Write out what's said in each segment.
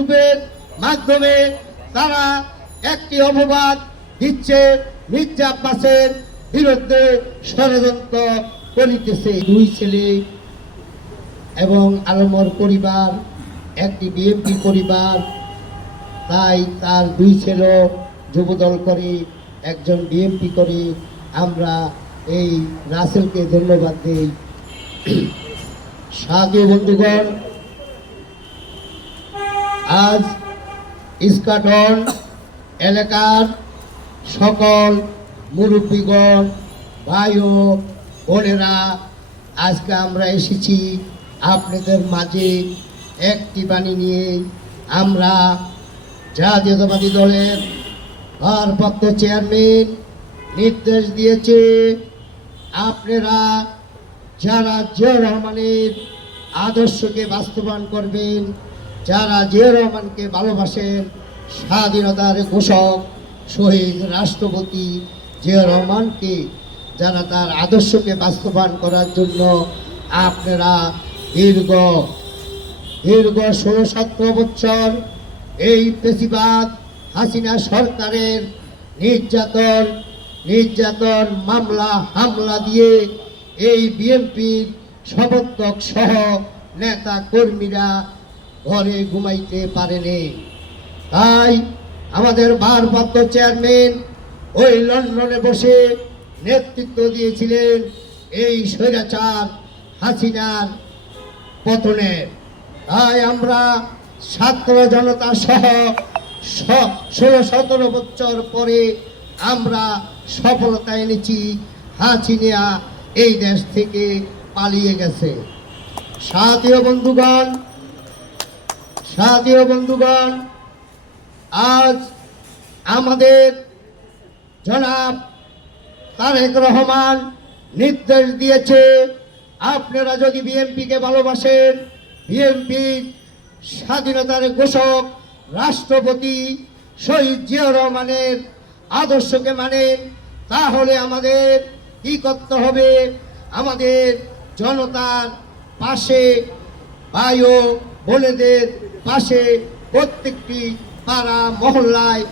ইউটিউবের মাধ্যমে তারা একটি অপবাদ দিচ্ছে মির্জা আব্বাসের বিরুদ্ধে ষড়যন্ত্র করিতেছে। দুই ছেলে এবং আলমর পরিবার, একটি বিএনপি পরিবার, তাই তার দুই ছেলে যুবদল করে একজন বিএনপি করে আমরা এই রাসেলকে ধন্যবাদ দিই। সাহায্য বন্ধুগণ আজ ইস্কাটন এলাকার সকল মুরব্বীগণ, ভাই ও বোনেরা, আজকে আমরা এসেছি আপনাদের মাঝে একটি বাণী নিয়ে। আমরা জাতীয়তাবাদী দলের ভারপ্রাপ্ত চেয়ারম্যান নির্দেশ দিয়েছে আপনারা যারা জিয়া রহমানের আদর্শকে বাস্তবায়ন করবেন যারা জিয়া রহমানকে ভালোবাসেন, স্বাধীনতার ঘোষক, শহীদ রাষ্ট্রপতি জিয়া রহমানকে, যারা তার আদর্শকে বাস্তবায়ন করার জন্য আপনারা দীর্ঘ দীর্ঘ ষোলো সতেরো বছর এই পেশিবাদ হাসিনা সরকারের নির্যাতন নির্যাতন, মামলা, হামলা দিয়ে এই বিএনপির সমর্থক সহ নেতা কর্মীরা ঘরে ঘুমাইতে পারেনি তাই আমাদের ভারপ্রাপ্ত চেয়ারম্যান ওই লন্ডনে বসে নেতৃত্ব দিয়েছিলেন এই স্বৈরাচার হাসিনার পতনের তাই আমরা ছাত্র জনতা সহ ষোলো সতেরো বছর পরে আমরা সফলতা এনেছি। হাসিনিয়া এই দেশ থেকে পালিয়ে গেছে। সাথীয় বন্ধুগণ সাথীয় বন্ধুগণ, আজ আমাদের জনাব তারেক রহমান নির্দেশ দিয়েছে, আপনারা যদি বিএনপিকে ভালোবাসেন বিএনপির স্বাধীনতার ঘোষক, রাষ্ট্রপতি শহীদ জিয়া রহমানের আদর্শকে মানেন, তাহলে আমাদের কি করতে হবে? আমাদের জনতার পাশে ও বোনেদের পাশে প্রত্যেকটি পাড়া, মহল্লায়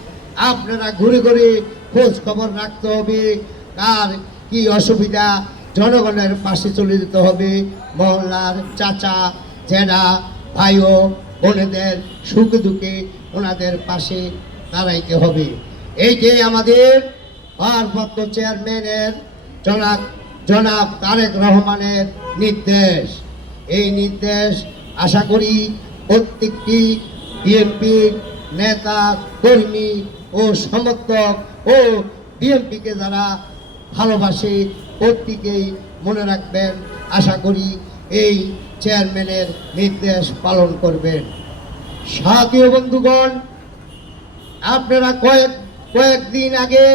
আপনারা ঘুরে ঘুরে খোঁজ খবর রাখতে হবে। কার কি অসুবিধা? জনগণের পাশে চলে যেতে হবে। মহল্লার চাচা জেঠা ভাই ও বোনেদের সুখে দুঃখে ওনাদের পাশে দাঁড়াইতে হবে। এই যে আমাদের ভারপ্রাপ্ত চেয়ারম্যানের জনাব জনাব তারেক রহমানের নির্দেশ। এই নির্দেশ আশা করি প্রত্যেকটি বিএনপির নেতা, কর্মী ও সমর্থক ও বিএনপিকে যারা ভালোবাসে প্রত্যেকেই মনে রাখবেন, আশা করি এই চেয়ারম্যানের নির্দেশ পালন করবেন। সাথীয় বন্ধুগণ, আপনারা কয়েক, কয়েকদিন আগে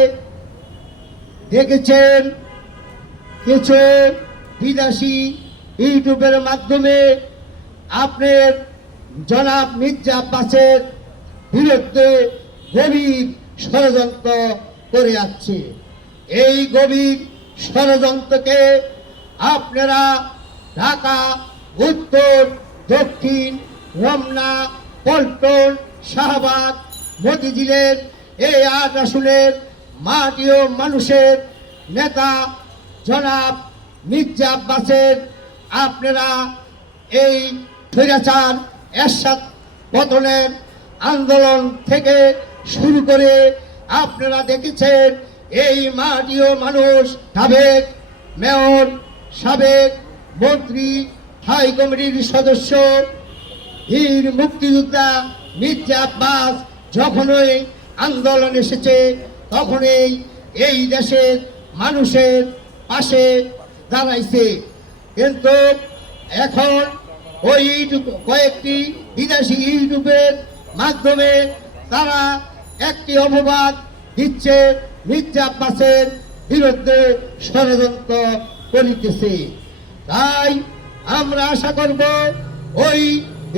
দেখেছেন কিছু বিদেশি ইউটিউবের মাধ্যমে আপনার জনাব মির্জা আব্বাসের বিরুদ্ধে গভীর ষড়যন্ত্র করে যাচ্ছে। এই গভীর ষড়যন্ত্রকে আপনারা ঢাকা, উত্তর, দক্ষিণ, রমনা, পল্টন, শাহবাগ, মতিঝিলের এই আট আসনের মাটি ও মানুষের নেতা জনাব মির্জা আব্বাসের আপনারা এই স্বৈরাচার, এরশাদ পতনের আন্দোলন থেকে শুরু করে আপনারা দেখেছেন, এই মাটিও মানুষ, সাবেক মেয়র, সাবেক মন্ত্রী, হাই কমিটির সদস্য বীর মুক্তিযোদ্ধা মির্জা আব্বাস যখনই আন্দোলন এসেছে, তখনই এই দেশের মানুষের পাশে দাঁড়াইছে। কিন্তু এখন ওই কয়েকটি বিদেশি ইউটিউবের মাধ্যমে তারা একটি অপবাদ দিচ্ছে মির্জা আব্বাসের বিরুদ্ধে ষড়যন্ত্র করিতেছে। তাই আমরা আশা করব ওই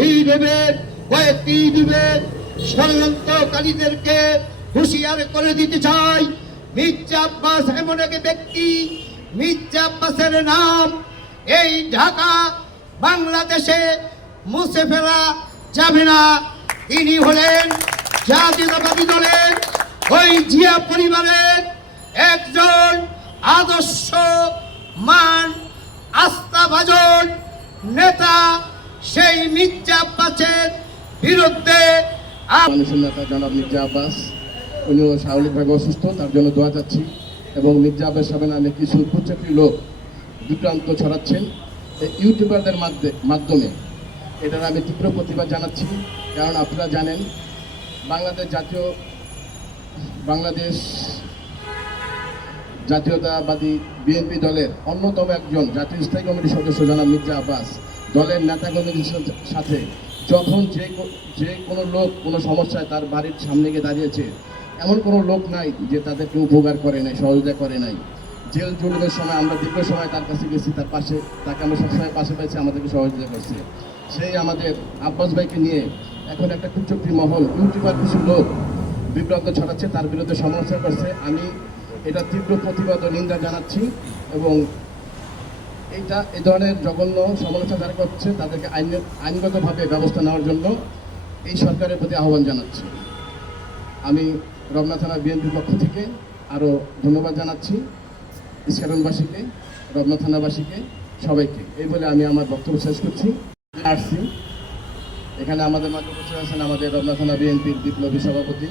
ইউটিউবের, কয়েকটি ইউটিউবের ষড়যন্ত্রকারীদেরকে হুঁশিয়ার করে দিতে চাই। মির্জা আব্বাস এমন এক ব্যক্তি, মির্জা আব্বাসের নাম এই ঢাকা বাংলাদেশে মুছে ফেলা যাবে না। তিনি হলেন জাতীয়তাবাদী দলের ওই জিয়া পরিবারের একজন আদর্শ মান আস্থাভাজন নেতা, সেই মির্জা আব্বাসের বিরুদ্ধে মানুষের নেতা জনাব মির্জা আব্বাস, উনিও শারীরিকভাবে অসুস্থ, তার জন্য দোয়া চাচ্ছি। এবং মির্জা আব্বাস সাহেব নামে কিছু কুচক্রী লোক, বিভ্রান্ত ছড়াচ্ছেন। ইউটিউবারদের মাধ্যে মাধ্যমে এটার আমি তীব্র প্রতিবাদ জানাচ্ছি। কারণ আপনারা জানেন, বাংলাদেশ জাতীয়, বাংলাদেশ জাতীয়তাবাদী বিএনপি দলের অন্যতম একজন জাতীয় স্থায়ী কমিটির সদস্য জনাব মির্জা আব্বাস। দলের নেতাকর্মীদের সাথে যখন যে যে কোনো লোক কোনো সমস্যায় তার বাড়ির সামনে গিয়ে দাঁড়িয়েছে, এমন কোনো লোক নাই যে তাদেরকে উপকার করে নাই, সহযোগিতা করে নাই। জেল জুলুমের সময় আমরা দীর্ঘ সময় তার কাছে গেছি, তার পাশে, তাকে আমরা সবসময় পাশে পেয়েছি আমাদেরকে সহযোগিতা করছে। সেই আমাদের আব্বাস ভাইকে নিয়ে এখন একটা কুচক্রি মহল ইউটিউবার কিছু লোক বিভ্রান্ত ছড়াচ্ছে, তার বিরুদ্ধে সমালোচনা করছে। আমি এটা তীব্র প্রতিবাদ ও নিন্দা জানাচ্ছি এবং এইটা এ ধরনের জঘন্য সমালোচনা যারা করছে, তাদেরকে আইন, আইনগতভাবে ব্যবস্থা নেওয়ার জন্য এই সরকারের প্রতি আহ্বান জানাচ্ছি। আমি রমনা থানা বিএনপির পক্ষ থেকে আরও ধন্যবাদ জানাচ্ছি। ইস্কাটনবাসীকে রমনা থানাবাসীকে, সবাইকে। এই বলে আমি আমার বক্তব্য শেষ করছি। আসছি। এখানে আমাদের মাঝে উপস্থিত আছেন আমাদের রমনা থানা বিএনপির বিপ্লবী সভাপতি